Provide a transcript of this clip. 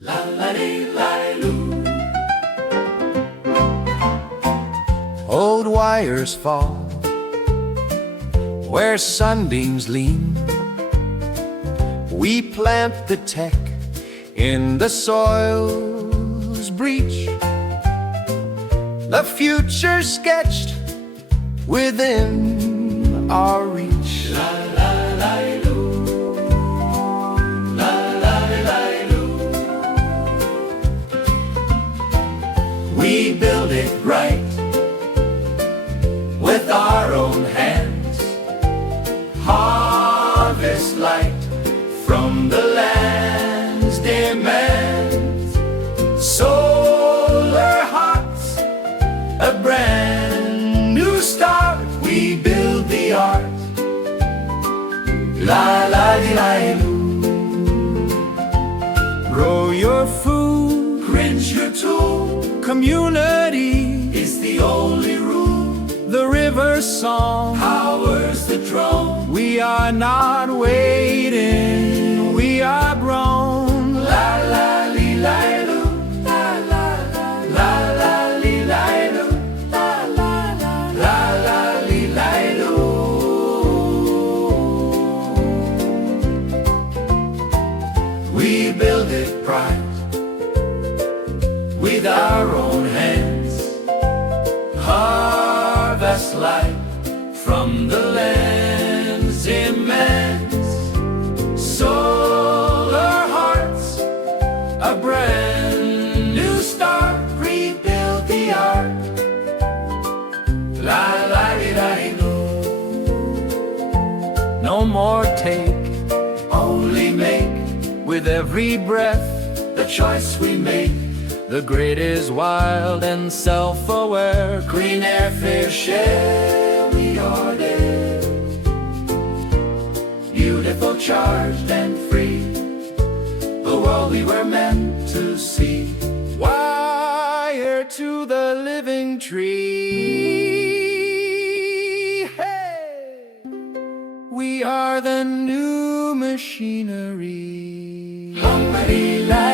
La la dee la loo. Old wires fall where sunbeams lean. We plant the tech in the soil's breach. The future sketched within our reach. La la la loo. La la la loo. We build it right with our own hands. Harvest light from the land's demands. Solar hearts, a brand new start. We build the art. La la di la loo. Grow your food, Cringe your tool community, is the only rule. the river song. Powers the drone. We are not waiting, we are grown. La la li la loo. La la la la la li la loo. La la la la la li la loo. We build it bright with our own hands. Harvest light from the land's demands. Solar hearts, a brand new start. Rebuild the art. La la di da loo. No more take, Only make with every breath. the choice we make. The great is wild and self-aware. Clean air, fair share, we are there. Beautiful, charged and free, the world we were meant to see. Wire to the living tree. Hey! We are the new machinery. Humpity la